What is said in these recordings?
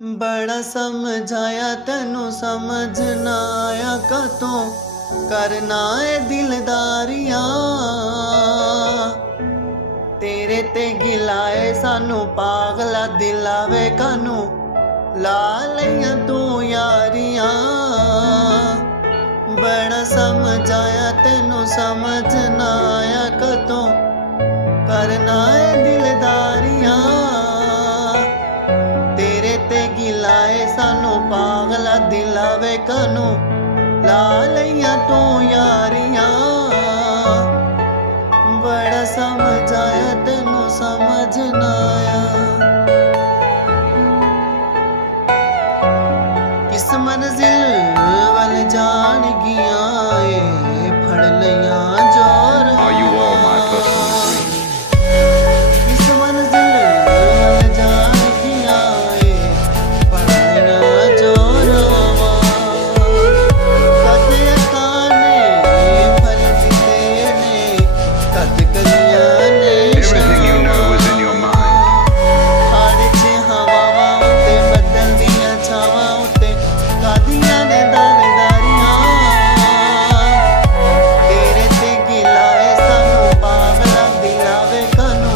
बड़ा समझाया तेनू समझ ना आया कतों करना है दिलदारियां तेरे ते गिलाए सानू पागला दिलावे कानू ला लिया तू यारियां बड़ा समझाया तेनू समझ ना आया कतों करना है दिलदारियां तेरे ते गिलाए सानू पागला दिलावे कानू ला लिया तू यारियां बड़ा समझाया तेनू समझ ना आया किस मंजिल वल जान गिया फड़ लिया जोर Are you all my personal dreams? किस मंजिल वल जान गिया फड़ लिया जोर कद काने फल दिते ने कद कलियां ने Everything you know is in your mind. हाड़ च हवावां उत्ते बदल दियां छावां उत्ते कादियां ने दावेदारियां तेरे ते गिलाए सानू पागला दिलावे कानू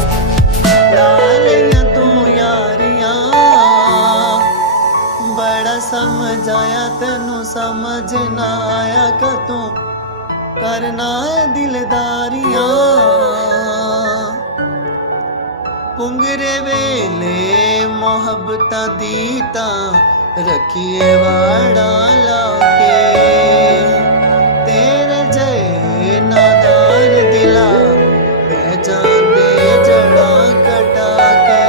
ला लिया तू यारियां बड़ा समझाया तेनू समझ ना आया कतों करना है दिलदारियां पुंगरे वेले मोहब्बतां दी तां रखिए वाड़ा लाके तेरे जय नादान दिला मैं जाने जड़ा कटा के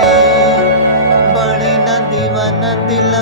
बड़ी न दीवाना दिल